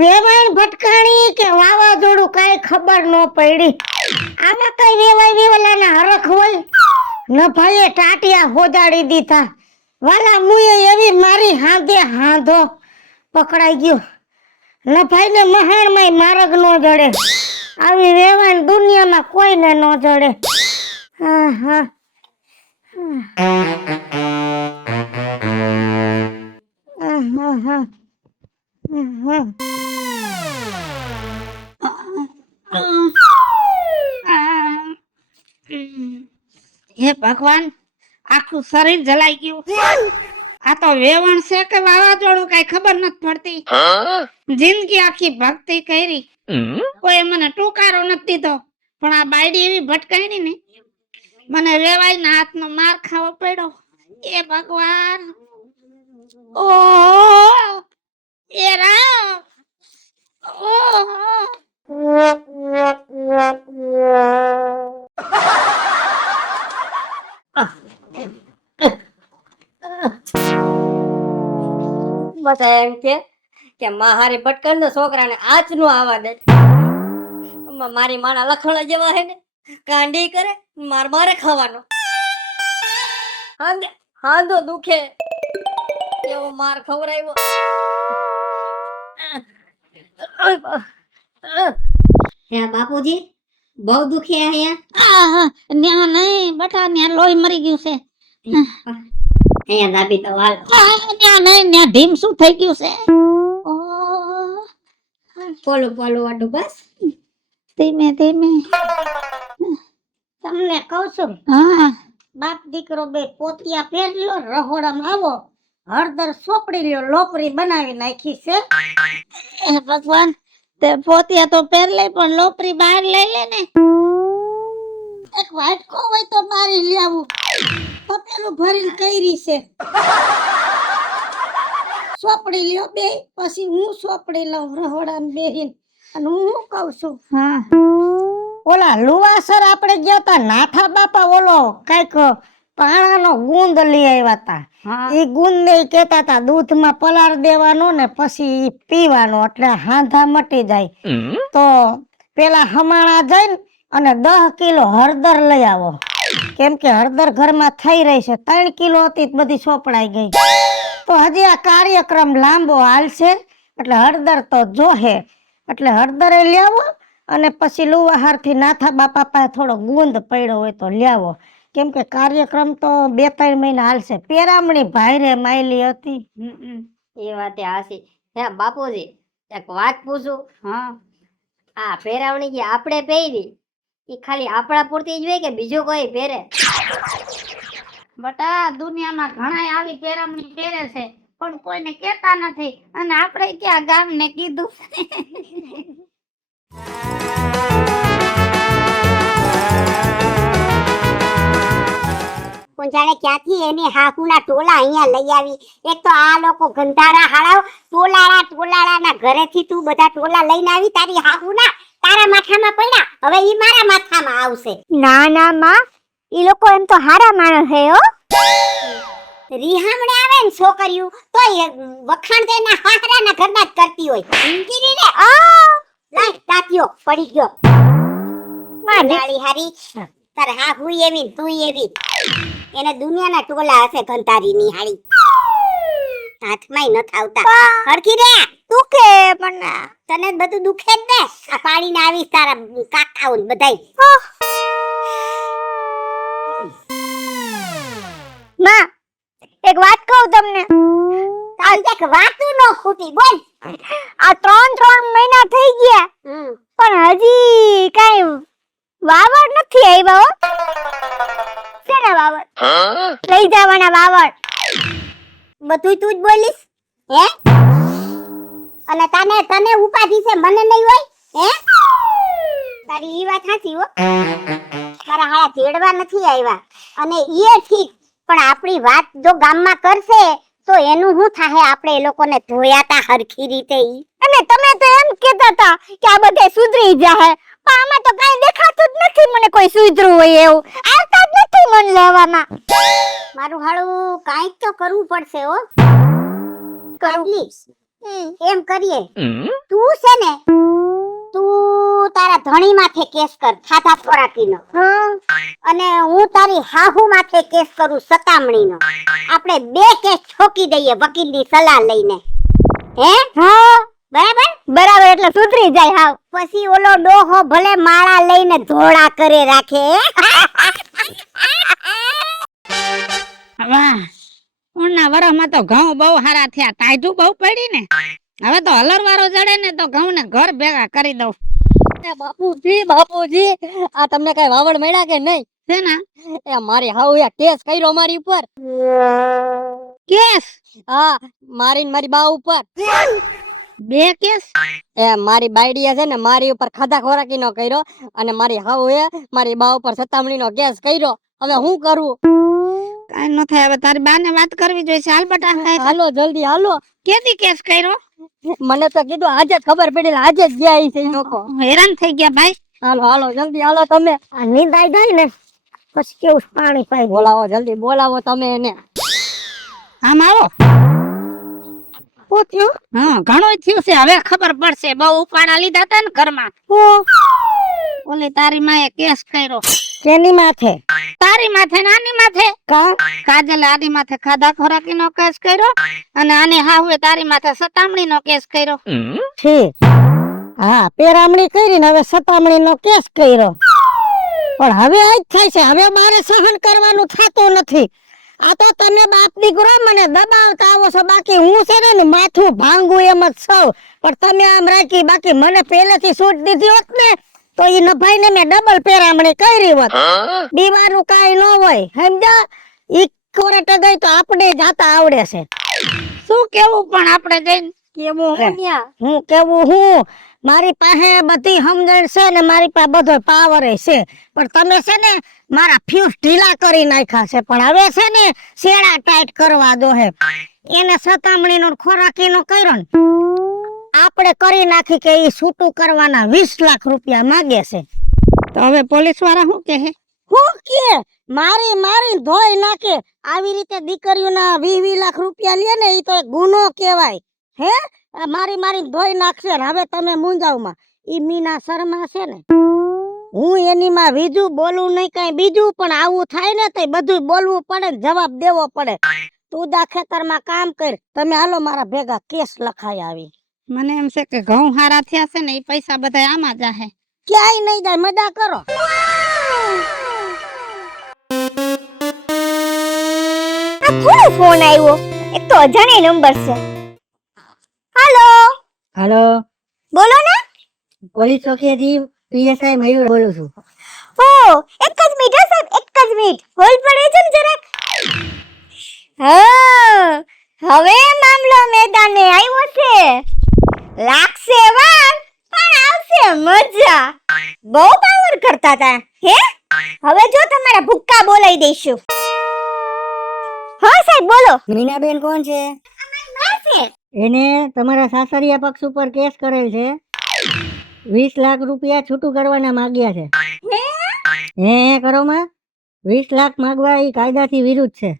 વેવાણ ભટકાણી કે વાવાઝોડું કાઈ ખબર ન પડી. આમાં કઈ વેવાય વેવલાના હરખ હોય. નભાઈએ ટાટિયા હોજાડી દીધા. વાલા મુએ એવી મારી હાંધે હાંધો પકડાઈ ગયો. નભાઈને મહાણમાંય માર્ગ નો જડે. આવી વેવાણ દુનિયામાં કોઈને ન જડે. હા હા હે ભગવાન, આખું શરીર જલાઈ ગયું. આ તો વેવણ છે કે વાવાઝોડું કઈ ખબર નથી પડતી. જિંદગી આખી ભક્તિ કરી, કોઈ મને ટુકારો નથી દીધો, પણ આ બાયડી એવી ભટકાઈ ને મને વેવાઈ ના હાથનો માર ખાવો પડ્યો. એ ભગવાન, ઓ એ રામ, બધા એમ કે મારી ભટકણ નો છોકરાને આજ નું આવા દે. મારી માના લખણા જેવા હે ને, કાંડી કરે માર મારે ખાવાનો. હાંધો દુખે એવો માર ખવરાવ્યો. હે બાપુજી, બહુ દુખે અહીંયા. ન્યા નહીં બટા, ન્યા લોહી મરી ગયું છે. અહીંયા દાબી તો હાલ. ન્યા નહીં, ન્યા ઢીમ શું થઈ ગયું છે. પોલું પોલું વાટું બસ. ધીમે ધીમે. તમને કહું છું, હા, બાપ દીકરો બે પોતિયા પહેર્યો, રહોડામાં આવો, હળદર સોપડી લ્યો, લોપરી બનાવી નાખી છે. એ ભગવાન, તે પોતિયા તો પહેર લે, પણ લોપરી બહાર લઈ લે ને. એક વાટકો હોય તો બારી લઈ આવું. તપેલું ભરીને કઈરી છે. સોપડી લ્યો બે, પછી હું સોપડી લઉં રહોડામાં બેહીને. અને હું શું કહું છું, હા, ઓલા લુવાસર આપણે ગયા તા નાથા બાપા, ઓલો કઈક પાણાનો ગુંદ લઈ આવ્યા તા. એ ગુંદ ને કેતા તા દૂધમાં પલાર દેવાનો ને પછી પીવાનો, એટલે હાંધા મટી જાય. તો પેલા હમાણા જઈને અને 10 કિલો હળદર લઈ આવો, કેમ કે હળદર ઘરમાં થઈ રહી છે. 3 કિલો હતી બધી સોપડાઈ ગઈ. તો હજી આ કાર્યક્રમ લાંબો હાલશે, એટલે હળદર તો જોહે. એટલે હળદરે લ્યાવો અને પછી લુવાહારથી નાથા બાપા પાસે થોડો ગુંદ પડ્યો હોય તો લ્યાવો, કેમ કે કાર્યક્રમ તો 2-3 મહિના હાલશે. પેરામણી ભાઈરે માયલી હતી. એ વાત હાસી. હે બાપુજી, એક વાત પૂછું. હા. આ પહેરાવણી જે આપણે પહેરી એ ખાલી આપણા પૂરતી જ હોય કે બીજું કોઈ પહેરે? બટા, દુનિયામાં ઘણા આવી પેરામણી પહેરે છે, પણ કોઈને કહેતા નથી. અને આપણે ક્યાં ગામને કીધું. પણ જાણે ક્યાંથી એની હાહુના ટોલા અહીંયા લઈ આવી. એક તો આ લોકો ગંધારા હાળાઓ ટોલાળાના ઘરેથી તું બધા ટોલા લઈને આવી તારી હાહુના, તારા માથામાં પડ્યા. હવે ઈ મારા માથામાં આવશે. ના ના માં, ઈ લોકો એમ તો હારા માણસ હે હો. રીહામણે આવે ને છોકરીઓ તો વખાણ તેના હારાના ઘરના જ કરતી હોય. ઇન્કીરી ને લાઈ તાત્યો પડી ગયો. માં ડાળી હારી તાર હાહુ એવી તું એવી. એને દુનિયાના ટોલા હશે ઘંટારીની હાળી. હાથમાંય ન થાવતા. હરખી રે તું કે પણ તને બધું દુખે જ ને. આ પાણીને આવીશ તારા કાકાઓ ને બધાય. માં એક વાત કહું તમને. તારી એક વાતું નો ખૂટી બોલ. આ 3 મહિના થઈ ગયા પણ હજી કાઈ વાવડ નથી આવ્યા હો. શેના વાવડ? લઈ જવાના વાવડ. બધું તું જ બોલીશ હે? અને તને ઉપાધિ છે, મને નહીં હોય હે? તારી ઈ વાત સાચી હો. મારા હાળા તેડવા નથી આવ્યા અને ઈ ઠીક, પણ આપણી વાત જો ગામમાં કરશે તો એનું શું થાહે? આપણે એ લોકોને ધોયા તા હરખી રીતે ઈ. અને તમે તો એમ કહેતા હતા કે આ બધે સુધરી જાહે, પણ આમાં તો કાઈ દેખાતું જ નથી મને કોઈ સુધરું હોય એવું. આવતા જ નથી મન લેવામાં. મારું હાળું કાઈક તો કરવું પડશે હો. કરવી એમ કરીએ તું છે ને તું તારા ધણી માથે કેસ કર ખાધા ખોરાકીનો અને હું તારી હાહુ માથે કેસ કરું સતામણીનો આપણે બે કેસ ઠોકી દઈએ વકીલની સલાહ લઈને હે હા બરાબર એટલે સુધરી જાય હાવ પછી ઓલો ડોહો ભલે માળા લઈને ધોળા કરે રાખે વાહ ઉણના વરસમાં તો ઘઉં બહુ સારા થયા તાઈધું બહુ પડી ને હવે તો હલરવારો જડે ને તો ઘઉં ને ઘર ભેગા કરી દઉં બાપુજી આ તમને કઈ વાવડ મળ્યા કે નહીં છે ને એ મારી હાઉ એ કેસ કર્યો મારી ઉપર કેસ હા મારી મારી બા ઉપર બે કેસ એ મારી બાયડીએ છે ને મારી ઉપર ખાધા ખોરાકી નો કર્યો અને મારી હાઉ એ મારી બા ઉપર સતામણી નો કેસ કર્યો હવે હું કરું કઈ ન થાય હવે તારી બાને વાત કરવી જોઈએ હાલ બટા હાલો જલ્દી હાલો કેદી કેસ કર્યો મને તો કીધું આજે જ ખબર પડી આજે જ ગયા છે લોકો હેરાન થઈ ગયા ભાઈ હાલો હાલો જલ્દી હાલો તમે આ નીંદાઈ જાય ને પછી કેવું પાણી પાઈ બોલાવો જલ્દી બોલાવો તમે એને આમ આવો પોત્યો હા ઘણું થયું છે હવે ખબર પડશે બહુ ઉપાડા લીધા હતા ને ઘરમાં ઓલી તારી માએ કેસ કર્યો કેની માથે તારી માથે ને આની માથે કા કાજલે આની માથે ખાધા ખોરાકી નો કેસ કર્યો અને આની હાહુએ તારી માથે સતામણી નો કેસ કર્યો ઠીક હા પેરામણી કરીને હવે સતામણી નો કેસ કર્યો પણ હવે આજ થાય છે હવે મારે સહન કરવાનું થતું નથી આ તો તમે બાપ દીકરો મને દબાવતા આવો છો બાકી હું છે ને માથું ભાંગું એમ જ સૌ પણ તમે આમ રાખી બાકી મને પહેલેથી છૂટ દીધી હોત ને તો ઈ નભાઈ ને મેં ડબલ પેરામણી કરી હોત દીવાનું કાઈ ન હોય સમજા ઈ કોરેટ ગઈ તો આપણે જાતા આવડે છે શું કેવું પણ આપણે જઈને કેવું હું ન્યા હું કેવું હું મારી પાસે બધી સમજણ છે ને મારી પાસે બધો પાવર છે પણ તમે છે ને મારા ફ્યુઝ ઢીલા કરી નાખ્યા છે પણ હવે છે ને શેડા ટાઈટ કરવા દો હે એને સતામણીનો ખોરાકીનો કર્યો ને આપણે કરી નાખી કે ઈ છૂટું કરવાના 20 લાખ રૂપિયા માંગે છે તો હવે પોલીસ વાળા શું કહે હું કે મારી ધોઈ નાખે આવી રીતે દીકરીઓના 20 લાખ રૂપિયા લે ને ઈ તો એક ગુનો કહેવાય હે મારી ધોઈ નાખશે ને હવે તમે મુંજાવમાં ઈ મીના શર્મા છે ને હું એની માં બીજું બોલું નહીં કઈ બીજું પણ આવું થાય ને તો બધું બોલવું પડે ને જવાબ દેવો પડે તું દા ખેતરમાં કામ કર તમે હાલો મારા ભેગા કેસ લખાઈ આવી મને એમ છે કે ઘઉં હારા થયા છે ને એ પૈસા બધા આમાં જાહે ક્યાંય નહીં જાય મજા કરો આ કોનો ફોન આવ્યો એક તો અજાણ્યો નંબર છે હાલો હાલો બોલો ને પોલીસ ચોકીએથી પીએસઆઈ મયુર બોલું છું ઓ એક જ મિનિટ હો સાહેબ એક જ મિનિટ હોલ્ડ પર રહેજો ને જરાક હા હવે મામલો મેદાને આવ્યો છે લાગશે વાર પણ આવશે મજા બહુ પાવર કરતા હતા હે હવે જો તમારા ભૂક્કા બોલાવી દઈશું હા સાહેબ બોલો મીનાબેન કોણ છે એને તમારા સાસરિયા પક્ષ ઉપર કેસ કરેલ છે 20 લાખ રૂપિયા છૂટું કરવાના માંગ્યા છે હે કરો માં 20 લાખ માંગવા એ કાયદાથી વિરુદ્ધ છે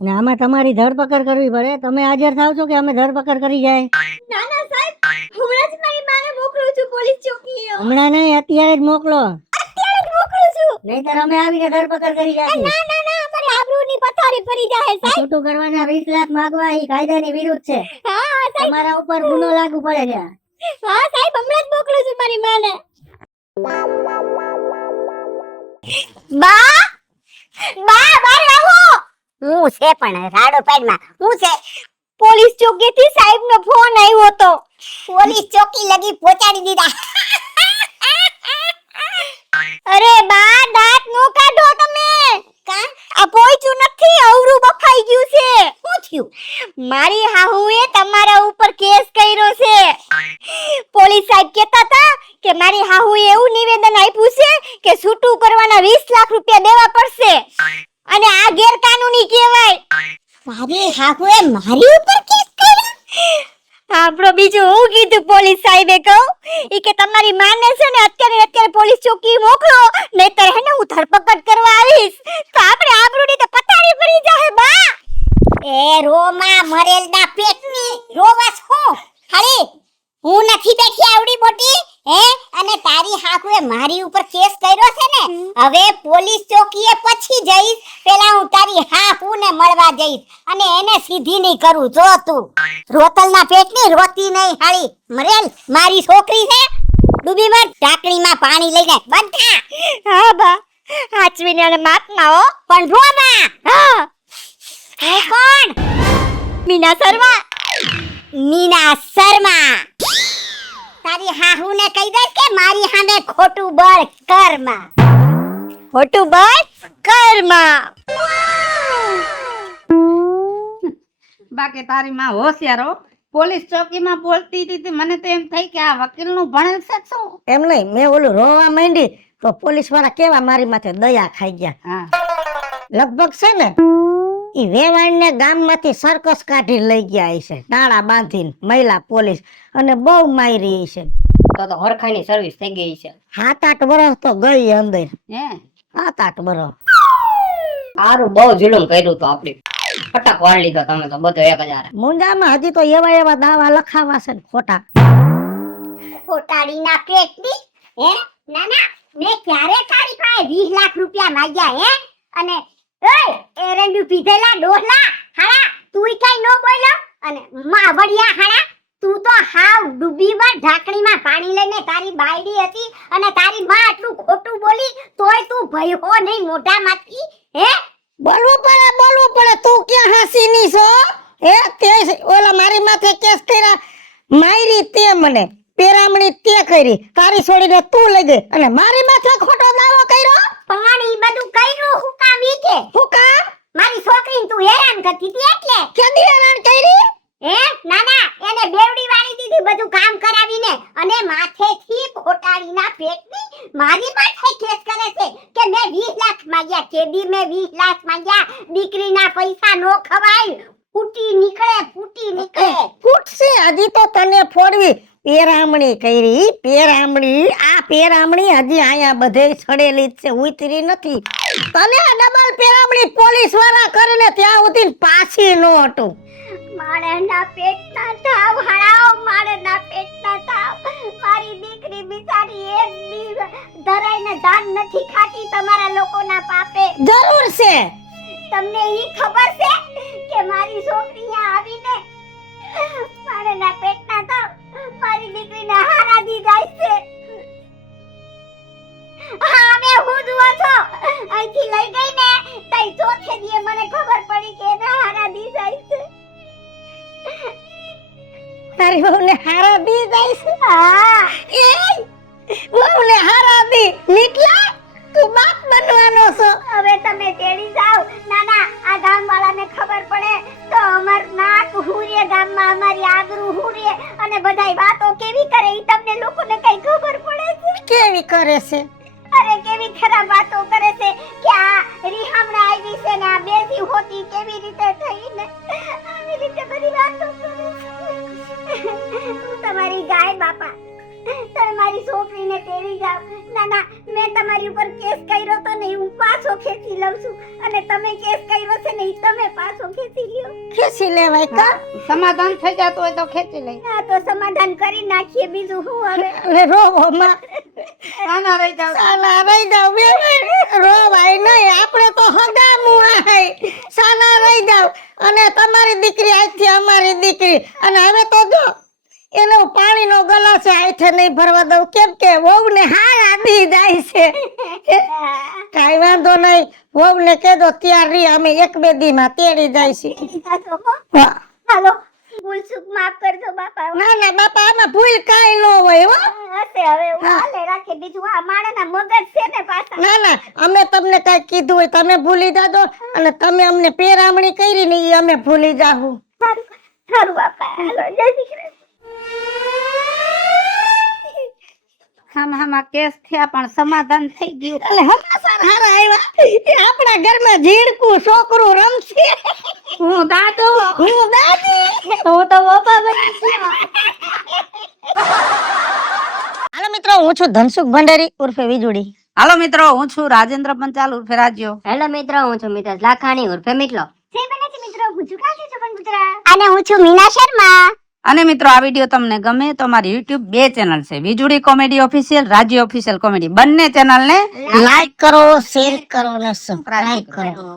અને આમાં તમારી ધરપકડ કરવી પડે તમે હાજર થાવ છો કે અમે ધરપકડ કરી જાય ના ના સાહેબ હમણાં જ મારી માને મોકલું છું પોલીસ ચોકીએ હમણાં નહીં અત્યારે જ મોકલો અત્યારે જ મોકલું છું નહીતર અમે આવીને ધરપકડ કરી જાય ના ના ના અમારી આબરૂની પથારી પડી જાય સાહેબ છૂટું કરવાના 20 લાખ માંગવા એ કાયદાની વિરુદ્ધ છે હા સાહેબ તમારા ઉપર ગુનો લાગુ પડે છે હા સાહેબ હમણાં જ મોકલું છું મારી માને બા બા બહાર આવો હું છે પણ રાડો પાડમાં હું છે પોલીસ ચોકીથી સાહેબનો ફોન આવ્યો તો પોલીસ ચોકી લગી પહોંચાડી દીધા અરે બા દાંત નો કાઢો તમે કા આ પોઈચું નથી અવરું બફાઈ ગયું છે શું થયું મારી હાહુએ તમારા ઉપર કેસ કર્યો છે પોલીસ સાહેબ કહેતા હતા કે મારી હાહુએ એવું નિવેદન આપ્યું છે કે છૂટું કરવાના 20 લાખ રૂપિયા દેવા પડશે અને આ ગેરકાનૂની કહેવાય મારી હાહુએ મારી ઉપર કેસ કર્યો આપણો બીજું હું કીધું પોલીસ સાહેબે કહું ઈ કે તમારી માને છે ને અત્યારે પોલીસ ચોકી મોકલો નહીતર હે ને હું ધરપકડ કરવા આવીશ તો આપણે આબરૂની તો પથારી પડી જાહે બા એ રોમા મરેલના પેટની રોવાસ હું ખાલી હું નથી બેઠી આવડી મોટી હે અને તારી હાકુએ મારી ઉપર કેસ કર્યો છે ને હવે પોલીસ ચોકીએ પછી જઈશ પેલા હું તારી હાકુને મળવા જઈશ અને એને સીધી નહીં કરું જો તું રોતલના પેટની રોતી નહીં હાળી મરેલ મારી છોકરી છે ડૂબી મર ઢાંકણીમાં પાણી લઈને બંધા હા બા હાચવીને અને માતના હો પણ રોમા હા એ કોણ મીના શર્મા તારી હાહુને કહી દે કે મારી સામે ખોટું બળ કરમાં બાકી તારી માં હોશિયાર હો પોલીસ ચોકીમાં બોલતી હતી મને તો એમ થઈ કે આ વકીલનું ભણેલ છે શું એમ નહીં મેં ઓલું રોવા માંડી તો પોલીસ વાળા કેવા મારી માથે દયા ખાઈ ગયા હા લગભગ છે ને ઈ વેવાણને ગામમાંથી સર્કસ કાઢી લઈ ગયા હશે ડાળા બાંધીને મહિલા પોલીસ અને બહુ મારી છે તો હરખાઈની સર્વિસ થઈ ગઈ છે 7-8 વર્ષ તો ગઈ અંદર હે 7-8 વર્ષ સારું બહુ જુલુમ કર્યું તો આપડી ફટાક વાળ લીધો તમે તો બધો 1000 મુંજામાં હજી તો એવા દાવા લખાવા છે ને ખોટા ખોટાડીના પેટની હે ના ના મેં ક્યારે તારી પાસે 20 લાખ રૂપિયા માંગ્યા હે અને ઓય એરંડુ પીધેલા ડોહલા હાડા તુંય કઈ નો બોલ્યો અને માવડિયા હાડા તું તો હાવ ડૂબીમાં ઢાંકણીમાં પાણી લઈને તારી બાયડી હતી અને તારી માં આટલું ખોટું બોલી તોય તું ભયો નહીં મોઢામાંથી હે બોલવું પડે તું ક્યાં હાસીની છો હે તે ઓલા મારી માથે કેસ કર્યા મારી તે મને પેરામણી તે કરી તારી છોડીને તું લઈ ગઈ અને મારી માથે ખોટો દાવો કર્યો પણ ઈ બધું કર્યું હું કામ ઈ કે હું કામ મારી છોકરીને તું હેરાન કરતી હતી એટલે કેદી હેરાન કરી હે ના ના એને બેવડી વાળી દીધી બધું કામ કરાવીને અને માથેથી ખોટાડીના પેટની મારી માથે કેસ કરે છે કે મેં 20 લાખ માંગ્યા કેદી મેં 20 લાખ માંગ્યા દીકરીના પૈસા નો ખવાય ફૂટી નીકળે ફૂટશે હજી તો તને ફોડવી પેરામણી કરી આ પેરામણી હજી આયા બધે છડેલી જ છે ઉતરી નથી તને આ ડબલ પેરામણી પોલીસ વાળા કરીને ત્યાં ઉતીન પાછી નો હટું માણસના પેટના તાવ હળાવ માણસના પેટના તાવ મારી દીકરી બિચારી એક દી ધરાઈને ધાન નથી ખાતી તમારા લોકોના પાપે જરૂર છે તમને ઈ ખબર છે કે મારી છોકરી અહીંયા આવીને માણસના પેટના તાવ મારી દીકરીને હારા દી જાય છે હા મે હું જુઓ છો અહીંથી લઈ ગઈ ને તઈ ચોથે દીએ મને ખબર પડી કે એને હારા દી જાય છે તારી વહુને હારા દી જાય છે હા એ વહુને હારા દી નીકળ્યા તું બાપ બનવાનો છો હવે તમે તેડી જાવ નાના આ ગામવાળાને ખબર પડે તો અમાર નાક હુરીએ ગામમાં અમારી આબરૂ હુરીએ અને બધાય વાતો કેવી કરે ઈ તમને લોકોને કઈ ખબર પડે છે કેવી કરે છે અરે કેવી ખરાબ વાતો કરે છે કે આ રીહામણા આવી છે ને આ બેસી હોતી કેવી રીતે થઈ ને આવી રીતે બધી વાતો કરે છે હું તમારી ગાય બાપા તમે મારી છોકરીને તેડી જાવ ના ના મેં તમારી ઉપર કેસ કર્યો તો ને હું પાછો ખેંચી લઉં છું અને તમે કેસ કર્યો છે ને તમે પાછો ખેંચી લ્યો ખેંચી લેવાય કા સમાધાન થઈ જતું હોય તો ખેંચી લઈ હા તો સમાધાન કરી નાખીએ બીજું હું હવે અરે રોવો માં સાના રહી જાવ રોવાય નહીં આપણે તો હગામું આય સાના રહી જાવ અને તમારી દીકરી આજથી અમારી દીકરી અને હવે તો જો એનો પાણીનો ગલાસ આથે નહીં ભરવા દઉં કેમ કે વહુને હારા દી જાય છે કાઈ વાંધો નહીં વહુને કહેજો ત્યાર રી અમે 1-2 દીમાં તેડી જાય છે હા. હાલો ભૂલ ચૂક માફ કરજો બાપા ના ના બાપા આમાં ભૂલ કાઈ ન હોય હો હશે હવે હું હાલે રાખે બીજું આ માણસના મગજ છે ને પાછા ના ના અમે તમને કઈ કીધું હોય તમે ભૂલી જાજો અને તમે અમને પેરામણી કરી ને ઈ અમે ભૂલી જાહું સારું સારું બાપા હાલો જય શ્રી કૃષ્ણ હામાં કેસ થયા પણ સમાધાન થઈ ગયું એટલે હમાસર હારા આવ્યા એ આપણા ઘરમાં ઝીણકું છોકરું રમશે હું દાદો હું દાદી તો બાપા બની હાલો મિત્રો હું છું ધનસુખ ભંડારી ઉર્ફે વીજળી હાલો મિત્રો હું છું રાજેન્દ્ર પંચાલ ઉર્ફે રાજ્યો હેલો મિત્રો હું છું મિતેશ લાખાણી ઉર્ફે મિટલો છે બને છે મિત્રો હું છું અને હું છું મીના શર્મા. અને મિત્રો આ વિડીયો તમને ગમે તો અમારી YouTube 2 ચેનલ છે, વીજળી કોમેડી ઓફિશિયલ, રાજ્ય ઓફિશિયલ કોમેડી. બંને ચેનલ ને લાઈક કરો, શેર કરો અને સબસ્ક્રાઇબ કરો.